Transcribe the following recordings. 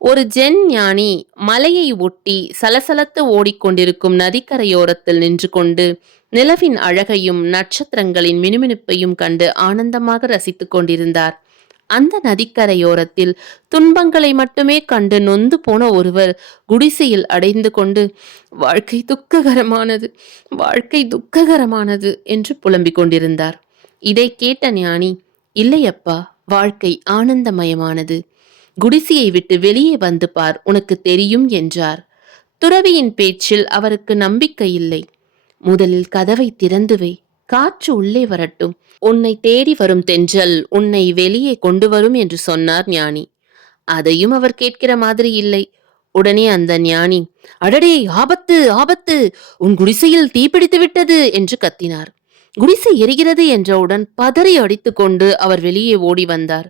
ஒரு ஜென் ஞானி மலையை ஒட்டி சலசலத்து ஓடிக்கொண்டிருக்கும் நதிக்கரையோரத்தில் நின்று கொண்டு நிலவின் அழகையும் நட்சத்திரங்களின் மினுமினுப்பையும் கண்டு ஆனந்தமாக ரசித்துக் கொண்டிருந்தார். அந்த நதிக்கரையோரத்தில் துன்பங்களை மட்டுமே கண்டு நொந்து போன ஒருவர் குடிசையில் அடைந்து கொண்டு, வாழ்க்கை துக்ககரமானது, வாழ்க்கை துக்ககரமானது என்று புலம்பிக் கொண்டிருந்தார். இதை கேட்ட ஞானி, இல்லையப்பா, வாழ்க்கை ஆனந்தமயமானது, குடிசையை விட்டு வெளியே வந்து பார், உனக்கு தெரியும் என்றார். துறவியின் பேச்சில் அவருக்கு நம்பிக்கை இல்லை. முதலில் கதவை திறந்து வை, காற்று உள்ளே வரட்டும், உன்னை தேடி வரும் தென்றல் உன்னை வெளியே கொண்டு வரும் என்று சொன்னார் ஞானி. அதையும் அவர் கேட்கிற மாதிரி இல்லை. உடனே அந்த ஞானி, அடடே, ஆபத்து ஆபத்து, உன் குடிசையில் தீப்பிடித்து விட்டது என்று கத்தினார். குடிசை எரிகிறது என்றவுடன் பதறி அடித்துக் கொண்டு அவர் வெளியே ஓடி வந்தார்.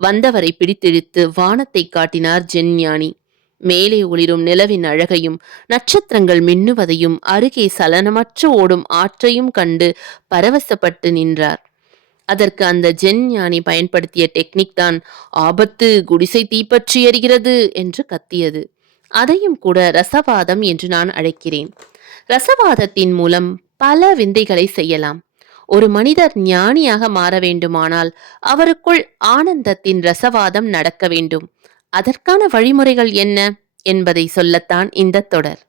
வந்தவரை பிடித்திழுத்து வானத்தை காட்டினார் ஜென் ஞானி. மேலே ஒளிரும் நிலவின் அழகையும் நட்சத்திரங்கள் மின்னுவதையும் அருகே சலனமற்று ஓடும் ஆற்றையும் கண்டு பரவசப்பட்டு நின்றார். அதற்கு அந்த ஜென் ஞானி பயன்படுத்திய டெக்னிக் தான் ஆபத்து, குடிசை தீப்பற்றி எரிகிறது என்று கத்தியது. அதையும் கூட ரசவாதம் என்று நான் அழைக்கிறேன். ரசவாதத்தின் மூலம் பல விந்தைகளை செய்யலாம். ஒரு மனிதர் ஞானியாக மாற வேண்டுமானால் அவருக்குள் ஆனந்தத்தின் ரசவாதம் நடக்க வேண்டும். அதற்கான வழிமுறைகள் என்ன என்பதை சொல்லத்தான் இந்த தொடர்.